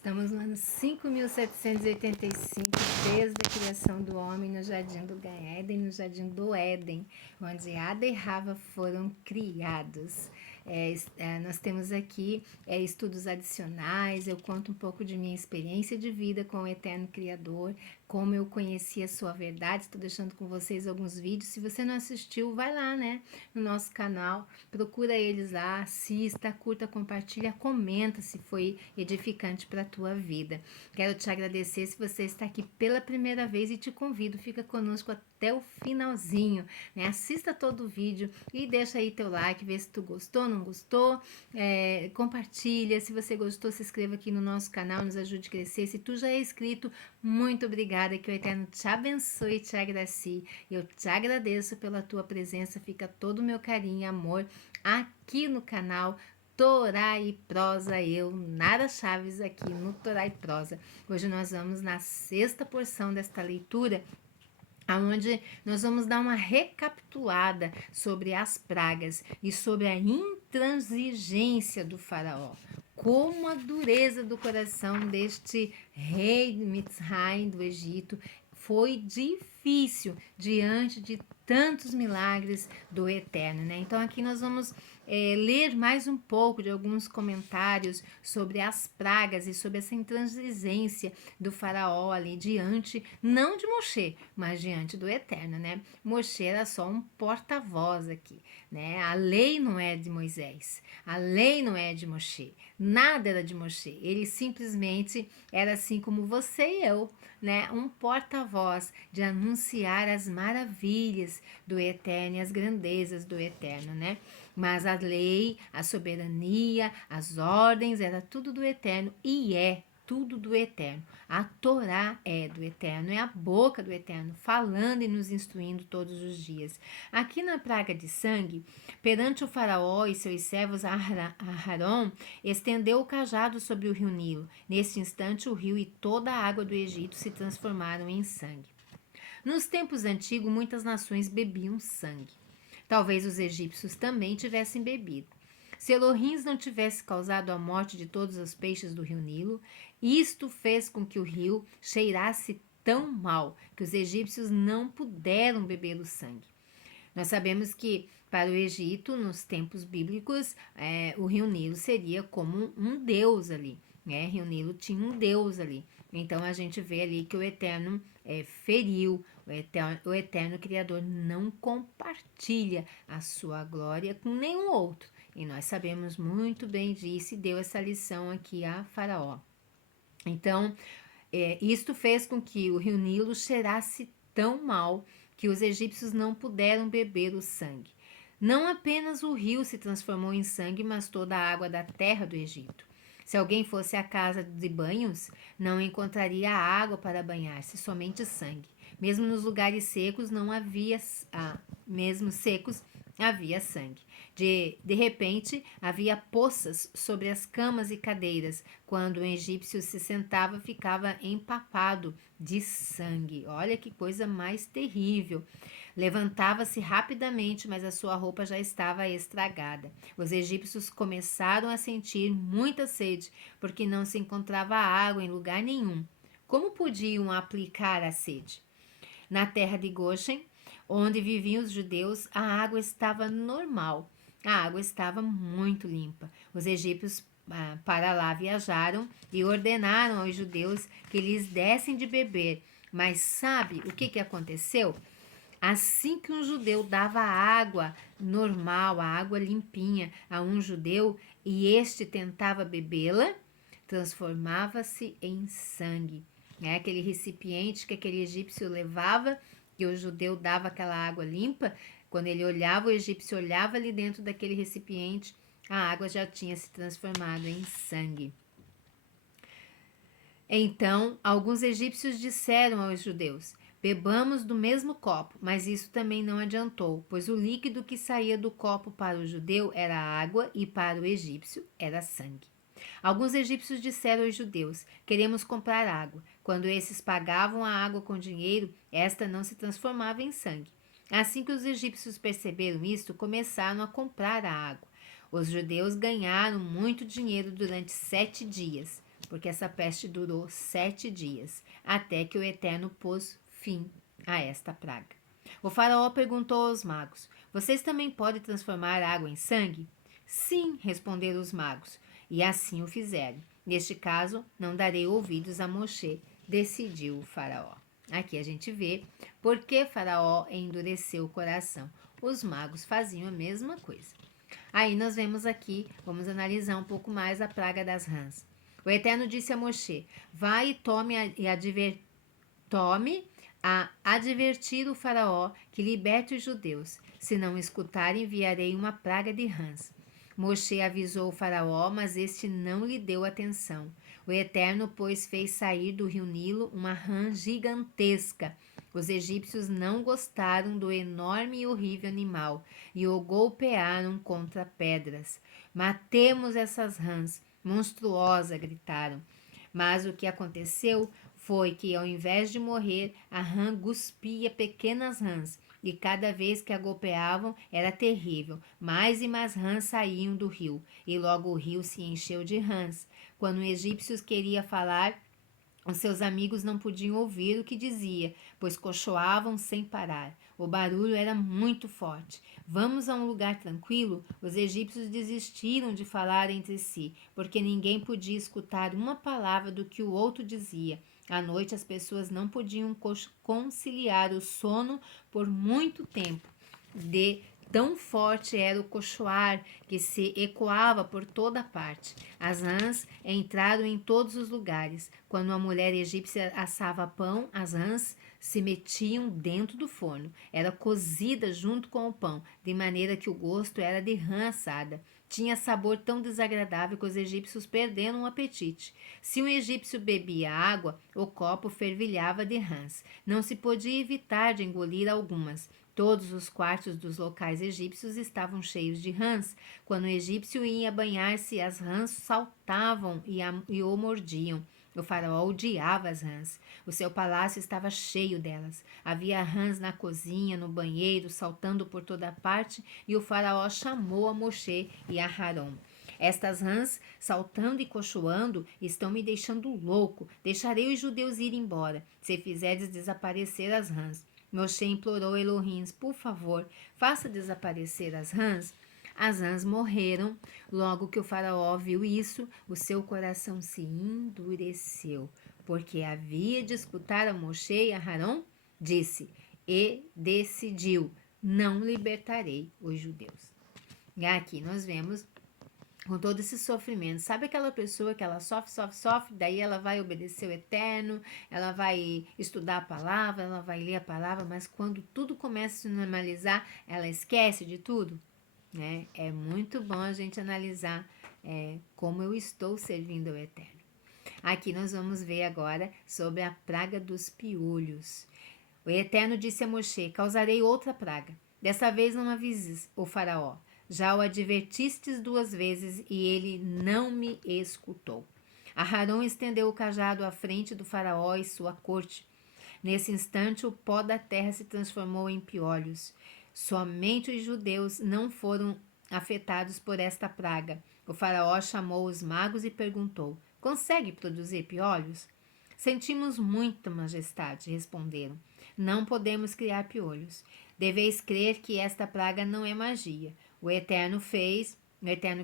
Estamos no ano 5.785, desde a criação do homem no jardim do Gan-Éden, no jardim do Éden, onde Ada e Rava foram criados. Nós temos aqui estudos adicionais, eu conto um pouco de minha experiência de vida com o Eterno Criador, como eu conheci a sua verdade. Estou deixando com vocês alguns vídeos. Se você não assistiu, vai lá, né, no nosso canal, procura eles lá, assista, curta, compartilha, comenta se foi edificante para a tua vida. Quero te agradecer se você está aqui pela primeira vez e te convido, fica conosco até o finalzinho, né? Assista todo o vídeo e deixa aí teu like, vê se tu gostou, não gostou, compartilha. Se você gostou, se inscreva aqui no nosso canal, nos ajude a crescer. Se tu já é inscrito, muito obrigada, que o Eterno te abençoe e te agracie. Eu te agradeço pela tua presença, fica todo o meu carinho e amor aqui no canal Torá e Prosa, eu, Nara Chaves, aqui no Torá e Prosa. Hoje nós vamos na sexta porção desta leitura, onde nós vamos dar uma recapitulada sobre as pragas e sobre a intransigência do faraó. Como a dureza do coração deste rei Mitzrayim do Egito foi difícil diante de tantos milagres do Eterno, né? Então aqui nós vamos ler mais um pouco de alguns comentários sobre as pragas e sobre essa intransigência do faraó ali diante, não de Moshe, mas diante do Eterno, né? Moshe era só um porta-voz aqui, né? A lei não é de Moisés, a lei não é de Moshe, nada era de Moshe. Ele simplesmente era assim como você e eu, né? Um porta-voz de anunciar as maravilhas do Eterno e as grandezas do Eterno, né? Mas a lei, a soberania, as ordens, era tudo do Eterno e é tudo do Eterno. A Torá é do Eterno, é a boca do Eterno, falando e nos instruindo todos os dias. Aqui na praga de sangue, perante o faraó e seus servos, Aharon estendeu o cajado sobre o rio Nilo. Nesse instante, o rio e toda a água do Egito se transformaram em sangue. Nos tempos antigos, muitas nações bebiam sangue. Talvez os egípcios também tivessem bebido. Se Elohim não tivesse causado a morte de todos os peixes do rio Nilo, isto fez com que o rio cheirasse tão mal que os egípcios não puderam beber o sangue. Nós sabemos que para o Egito, nos tempos bíblicos, o rio Nilo seria como um deus ali, né? O rio Nilo tinha um deus ali. Então a gente vê ali que o Eterno feriu, o eterno Criador não compartilha a sua glória com nenhum outro. E nós sabemos muito bem disso e deu essa lição aqui a Faraó. Então, isto fez com que o rio Nilo cheirasse tão mal que os egípcios não puderam beber o sangue. Não apenas o rio se transformou em sangue, mas toda a água da terra do Egito. Se alguém fosse à casa de banhos, não encontraria água para banhar-se, somente sangue. Mesmo nos lugares secos não havia, mesmo secos, havia sangue. De repente, havia poças sobre as camas e cadeiras. Quando um egípcio se sentava, ficava empapado de sangue. Olha que coisa mais terrível. Levantava-se rapidamente, mas a sua roupa já estava estragada. Os egípcios começaram a sentir muita sede, porque não se encontrava água em lugar nenhum. Como podiam aplicar a sede? Na terra de Goshen, onde viviam os judeus, a água estava normal. A água estava muito limpa. Os egípcios para lá viajaram e ordenaram aos judeus que lhes dessem de beber. Mas sabe o que aconteceu? Assim que um judeu dava água normal, a água limpinha, a um judeu e este tentava bebê-la, transformava-se em sangue. Aquele recipiente que aquele egípcio levava, que o judeu dava aquela água limpa, quando ele olhava, o egípcio olhava ali dentro daquele recipiente, a água já tinha se transformado em sangue. Então, alguns egípcios disseram aos judeus: bebamos do mesmo copo, mas isso também não adiantou, pois o líquido que saía do copo para o judeu era água e para o egípcio era sangue. Alguns egípcios disseram aos judeus: queremos comprar água. Quando esses pagavam a água com dinheiro, esta não se transformava em sangue. Assim que os egípcios perceberam isto, começaram a comprar a água. Os judeus ganharam muito dinheiro durante 7 dias. porque essa peste durou 7 dias, até que o Eterno pôs fim a esta praga. O faraó perguntou aos magos: Vocês também podem transformar água em sangue? Sim, responderam os magos, e assim o fizeram. Neste caso, não darei ouvidos a Moshe, decidiu o faraó. Aqui a gente vê por que Faraó endureceu o coração. Os magos faziam a mesma coisa. Aí nós vemos aqui, vamos analisar um pouco mais a praga das rãs. O Eterno disse a Moshe: Vai e tome a advertir o faraó que liberte os judeus. Se não escutar, enviarei uma praga de rãs. Moshe avisou o faraó, mas este não lhe deu atenção. O Eterno, pois, fez sair do rio Nilo uma rã gigantesca. Os egípcios não gostaram do enorme e horrível animal e o golpearam contra pedras. Matemos essas rãs, monstruosa, gritaram. Mas o que aconteceu foi que, ao invés de morrer, a rã cuspia pequenas rãs, e cada vez que a golpeavam era terrível. Mais e mais rãs saíam do rio, e logo o rio se encheu de rãs. Quando o egípcio queria falar, os seus amigos não podiam ouvir o que dizia, pois cochoavam sem parar. O barulho era muito forte. Vamos a um lugar tranquilo? Os egípcios desistiram de falar entre si, porque ninguém podia escutar uma palavra do que o outro dizia. À noite, as pessoas não podiam conciliar o sono por muito tempo. De tão forte era o cochoar que se ecoava por toda parte. As rãs entraram em todos os lugares. Quando a mulher egípcia assava pão, as rãs se metiam dentro do forno. Era cozida junto com o pão, de maneira que o gosto era de rã assada. Tinha sabor tão desagradável que os egípcios perderam o apetite. Se um egípcio bebia água, o copo fervilhava de rãs. Não se podia evitar de engolir algumas. Todos os quartos dos locais egípcios estavam cheios de rãs. Quando o egípcio ia banhar-se, as rãs saltavam e o mordiam. O faraó odiava as rãs. O seu palácio estava cheio delas. Havia rãs na cozinha, no banheiro, saltando por toda parte, e o faraó chamou a Moshe e a Haron. Estas rãs, saltando e cochoando, estão me deixando louco. Deixarei os judeus ir embora, se fizeres desaparecer as rãs. Moshe implorou a Elohim: por favor, faça desaparecer as rãs. As rãs morreram. Logo que o faraó viu isso, o seu coração se endureceu, porque havia de escutar a Moshe e a Harão, disse, e decidiu, não libertarei os judeus. E aqui nós vemos com todo esse sofrimento. Sabe aquela pessoa que ela sofre, daí ela vai obedecer o Eterno, ela vai estudar a palavra, ela vai ler a palavra, mas quando tudo começa a se normalizar, ela esquece de tudo? Né? É muito bom a gente analisar como eu estou servindo ao Eterno. Aqui nós vamos ver agora sobre a praga dos piolhos. O Eterno disse a Moshe: causarei outra praga. Dessa vez não avises o faraó. Já o advertistes 2 vezes e ele não me escutou. Aharon estendeu o cajado à frente do faraó e sua corte. Nesse instante, o pó da terra se transformou em piolhos. Somente os judeus não foram afetados por esta praga. O faraó chamou os magos e perguntou: consegue produzir piolhos? Sentimos muito, majestade, responderam. Não podemos criar piolhos. Deveis crer que esta praga não é magia. O Eterno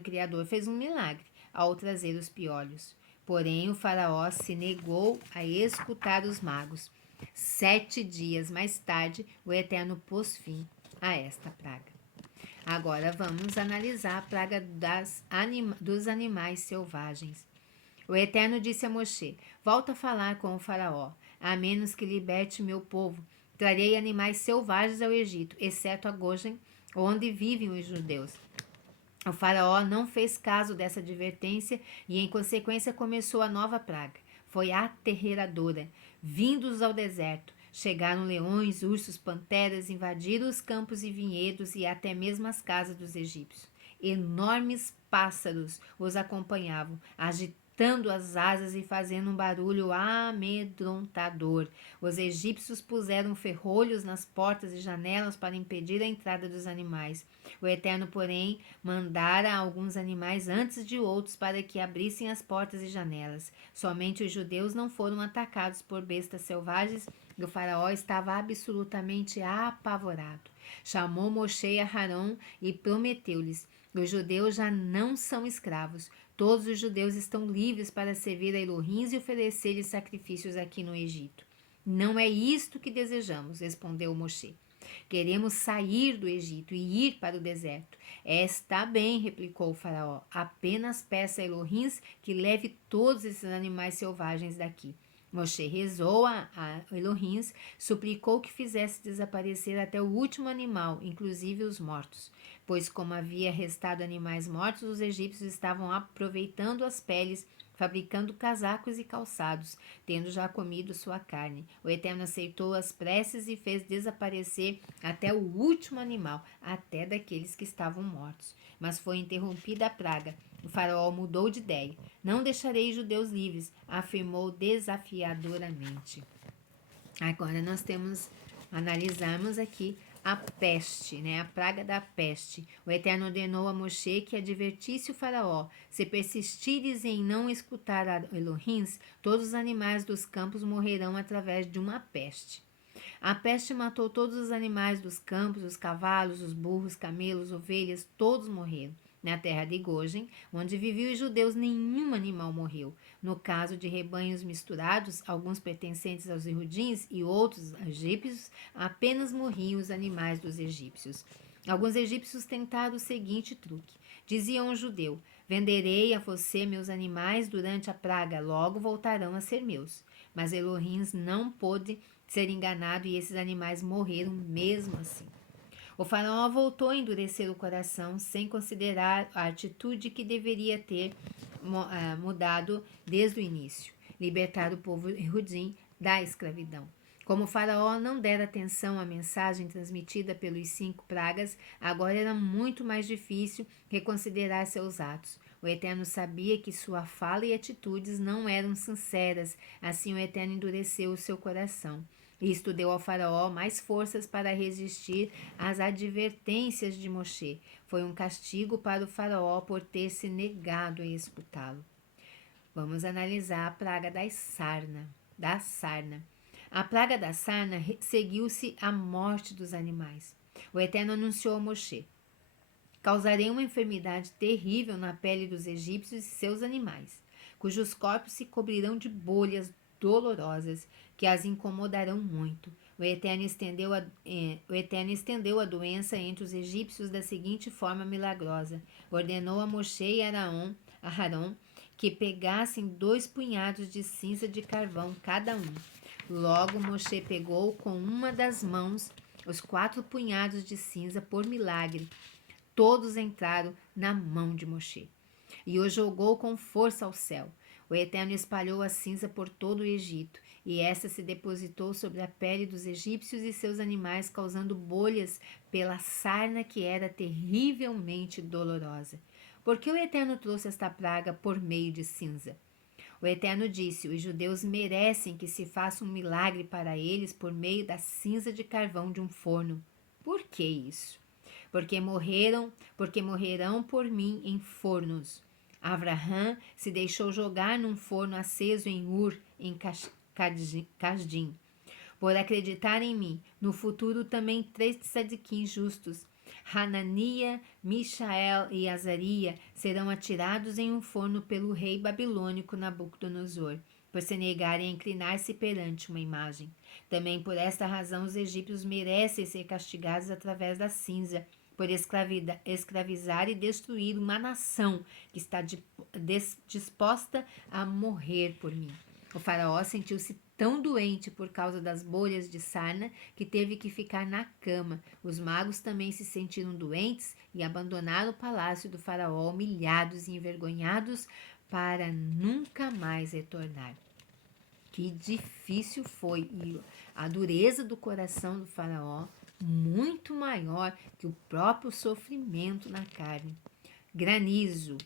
Criador fez um milagre ao trazer os piolhos. Porém, o faraó se negou a escutar os magos. 7 dias mais tarde, o Eterno pôs fim a esta praga. Agora vamos analisar a praga dos animais selvagens. O Eterno disse a Moshe: volta a falar com o faraó, a menos que liberte meu povo. Trarei animais selvagens ao Egito, exceto a Goshen, onde vivem os judeus. O faraó não fez caso dessa advertência e, em consequência, começou a nova praga. Foi aterradora. Vindos ao deserto, chegaram leões, ursos, panteras, invadiram os campos e vinhedos e até mesmo as casas dos egípcios. Enormes pássaros os acompanhavam, agitando as asas e fazendo um barulho amedrontador. Os egípcios puseram ferrolhos nas portas e janelas para impedir a entrada dos animais. O Eterno, porém, mandara alguns animais antes de outros para que abrissem as portas e janelas. Somente os judeus não foram atacados por bestas selvagens e o faraó estava absolutamente apavorado. Chamou Moshe e Aharon e prometeu-lhes: os judeus já não são escravos. Todos os judeus estão livres para servir a Elohim e oferecer-lhes sacrifícios aqui no Egito. Não é isto que desejamos, respondeu Moshe. Queremos sair do Egito e ir para o deserto. Está bem, replicou o faraó. Apenas peça a Elohim que leve todos esses animais selvagens daqui. Moshe rezou a Elohim, suplicou que fizesse desaparecer até o último animal, inclusive os mortos, pois como havia restado animais mortos, os egípcios estavam aproveitando as peles, fabricando casacos e calçados, tendo já comido sua carne. O Eterno aceitou as preces e fez desaparecer até o último animal, até daqueles que estavam mortos. Mas foi interrompida a praga. O faraó mudou de ideia. Não deixarei os judeus livres, afirmou desafiadoramente. Agora nós analisarmos aqui a peste, né? A praga da peste. O Eterno ordenou a Moshe que advertisse o faraó: se persistires em não escutar a Elohim, todos os animais dos campos morrerão através de uma peste. A peste matou todos os animais dos campos, os cavalos, os burros, camelos, ovelhas, todos morreram. Na terra de Goshen, onde viviam os judeus, nenhum animal morreu. No caso de rebanhos misturados, alguns pertencentes aos Erudins e outros egípcios, apenas morriam os animais dos egípcios. Alguns egípcios tentaram o seguinte truque. Diziam ao judeu: venderei a você meus animais durante a praga, logo voltarão a ser meus. Mas Elohim não pôde ser enganado e esses animais morreram mesmo assim. O faraó voltou a endurecer o coração, sem considerar a atitude que deveria ter mudado desde o início, libertar o povo Erudim da escravidão. Como o faraó não dera atenção à mensagem transmitida pelos 5 pragas, agora era muito mais difícil reconsiderar seus atos. O Eterno sabia que sua fala e atitudes não eram sinceras, assim o Eterno endureceu o seu coração. Isto deu ao faraó mais forças para resistir às advertências de Moshe. Foi um castigo para o faraó por ter se negado a escutá-lo. Vamos analisar a praga da sarna. A praga da sarna seguiu-se à morte dos animais. O Eterno anunciou a Moshe: causarei uma enfermidade terrível na pele dos egípcios e seus animais, cujos corpos se cobrirão de bolhas dolorosas que as incomodarão muito. O Eterno estendeu a doença entre os egípcios da seguinte forma milagrosa. Ordenou a Moshe e Aharon que pegassem 2 punhados de cinza de carvão cada um. Logo Moshe pegou com uma das mãos os 4 punhados de cinza por milagre. Todos entraram na mão de Moshe e o jogou com força ao céu. O Eterno espalhou a cinza por todo o Egito, e esta se depositou sobre a pele dos egípcios e seus animais, causando bolhas pela sarna que era terrivelmente dolorosa. Por que o Eterno trouxe esta praga por meio de cinza? O Eterno disse: os judeus merecem que se faça um milagre para eles por meio da cinza de carvão de um forno. Por que isso? Porque morrerão por mim em fornos. Avraham se deixou jogar num forno aceso em Ur, em Casdim. Por acreditar em mim, no futuro também 3 tzadikim justos, Hanania, Mishael e Azaria, serão atirados em um forno pelo rei babilônico Nabucodonosor, por se negarem a inclinar-se perante uma imagem. Também por esta razão os egípcios merecem ser castigados através da cinza, por escravizar e destruir uma nação que está disposta a morrer por mim. O faraó sentiu-se tão doente por causa das bolhas de sarna que teve que ficar na cama. Os magos também se sentiram doentes e abandonaram o palácio do faraó, humilhados e envergonhados, para nunca mais retornar. Que difícil foi, e a dureza do coração do faraó muito maior que o próprio sofrimento na carne. Granizo.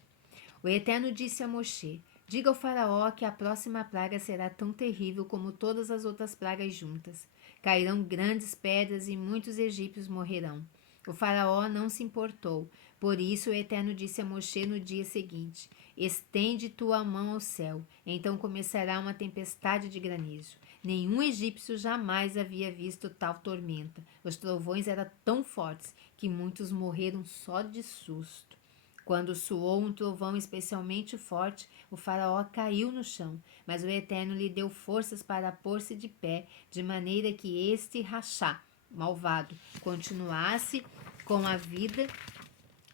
O Eterno disse a Moshe: Diga ao faraó que a próxima praga será tão terrível como todas as outras pragas juntas. Cairão grandes pedras e muitos egípcios morrerão. O faraó não se importou. Por isso o Eterno disse a Moshe no dia seguinte: Estende tua mão ao céu, então começará uma tempestade de granizo. Nenhum egípcio jamais havia visto tal tormenta. Os trovões eram tão fortes que muitos morreram só de susto. Quando soou um trovão especialmente forte, o faraó caiu no chão, mas o Eterno lhe deu forças para pôr-se de pé, de maneira que este rachá, malvado, continuasse com a vida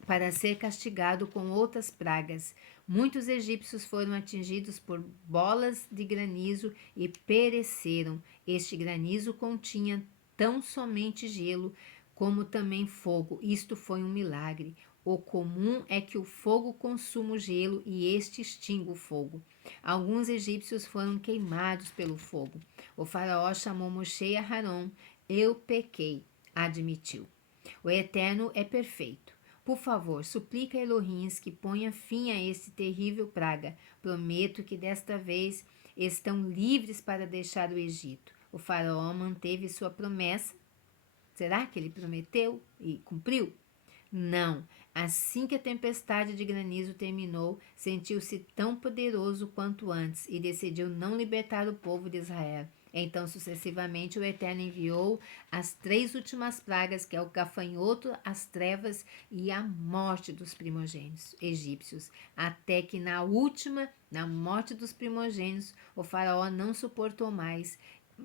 para ser castigado com outras pragas. Muitos egípcios foram atingidos por bolas de granizo e pereceram. Este granizo continha tão somente gelo como também fogo. Isto foi um milagre. O comum é que o fogo consuma o gelo e este extinga o fogo. Alguns egípcios foram queimados pelo fogo. O faraó chamou Moshe e Aharon. Eu pequei, admitiu. O Eterno é perfeito. Por favor, suplica a Elohim que ponha fim a esse terrível praga. Prometo que desta vez estão livres para deixar o Egito. O faraó manteve sua promessa. Será que ele prometeu e cumpriu? Não. Assim que a tempestade de granizo terminou, sentiu-se tão poderoso quanto antes e decidiu não libertar o povo de Israel. Então, sucessivamente, o Eterno enviou as 3 últimas pragas, que é o gafanhoto, as trevas e a morte dos primogênitos egípcios, até que na última, na morte dos primogênitos, o faraó não suportou mais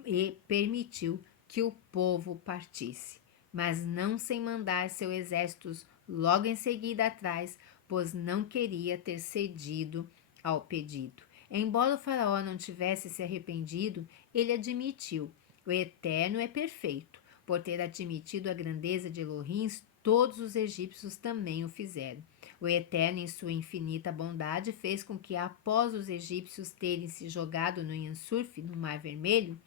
e permitiu que o povo partisse, mas não sem mandar seus exércitos logo em seguida atrás, pois não queria ter cedido ao pedido. Embora o faraó não tivesse se arrependido, ele admitiu: o Eterno é perfeito. Por ter admitido a grandeza de Elohim, todos os egípcios também o fizeram. O Eterno, em sua infinita bondade, fez com que, após os egípcios terem se jogado no Yansuf, no Mar Vermelho,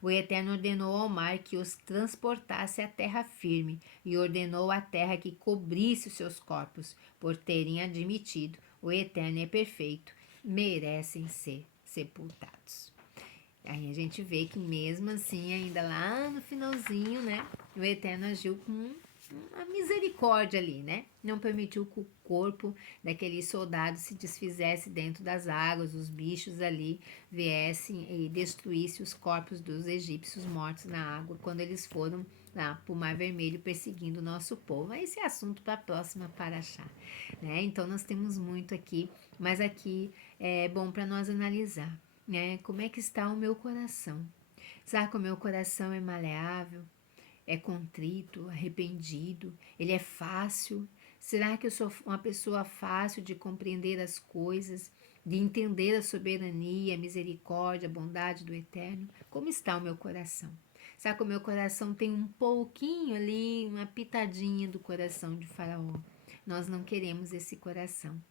o Eterno ordenou ao mar que os transportasse à terra firme e ordenou à terra que cobrisse os seus corpos, por terem admitido: o Eterno é perfeito, merecem ser sepultados. Aí a gente vê que mesmo assim, ainda lá no finalzinho, né, o Eterno agiu com uma misericórdia ali, né? Não permitiu que o corpo daquele soldado se desfizesse dentro das águas, os bichos ali viessem e destruíssem os corpos dos egípcios mortos na água quando eles foram lá para o Mar Vermelho perseguindo o nosso povo. Esse é assunto para a próxima paraxá, né? Então nós temos muito aqui, mas aqui é bom para nós analisar, né? Como é que está o meu coração? Será que o meu coração é maleável? É contrito, arrependido? Ele é fácil? Será que eu sou uma pessoa fácil de compreender as coisas, de entender a soberania, a misericórdia, a bondade do Eterno? Como está o meu coração? Será que o meu coração tem um pouquinho ali, uma pitadinha do coração de Faraó? Nós não queremos esse coração.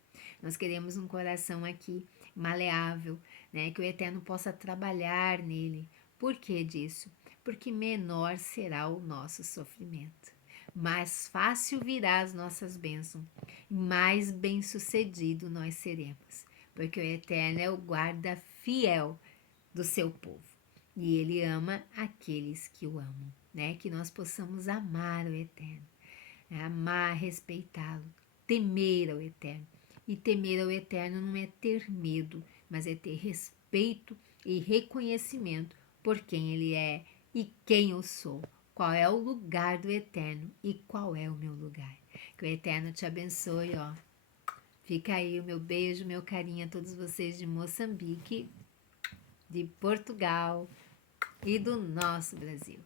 Nós queremos um coração aqui maleável, né? Que o Eterno possa trabalhar nele. Por que disso? Porque menor será o nosso sofrimento. Mais fácil virá as nossas bênçãos, mais bem-sucedido nós seremos, porque o Eterno é o guarda fiel do seu povo e ele ama aqueles que o amam, né? Que nós possamos amar o Eterno, né? Amar, respeitá-lo, temer ao Eterno. E temer ao Eterno não é ter medo, mas é ter respeito e reconhecimento por quem ele é e quem eu sou, qual é o lugar do Eterno e qual é o meu lugar. Que o Eterno te abençoe, ó. Fica aí o meu beijo, meu carinho a todos vocês de Moçambique, de Portugal e do nosso Brasil.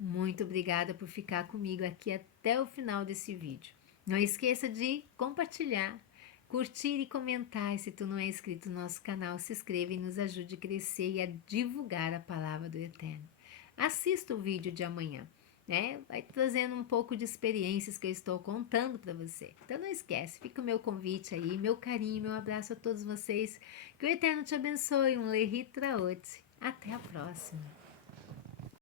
Muito obrigada por ficar comigo aqui até o final desse vídeo. Não esqueça de compartilhar, curtir e comentar. E se tu não é inscrito no nosso canal, se inscreva e nos ajude a crescer e a divulgar a palavra do Eterno. Assista o vídeo de amanhã, né? Vai trazendo um pouco de experiências que eu estou contando para você. Então não esquece, fica o meu convite aí, meu carinho, meu abraço a todos vocês. Que o Eterno te abençoe. Um Lehi Traot. Até a próxima.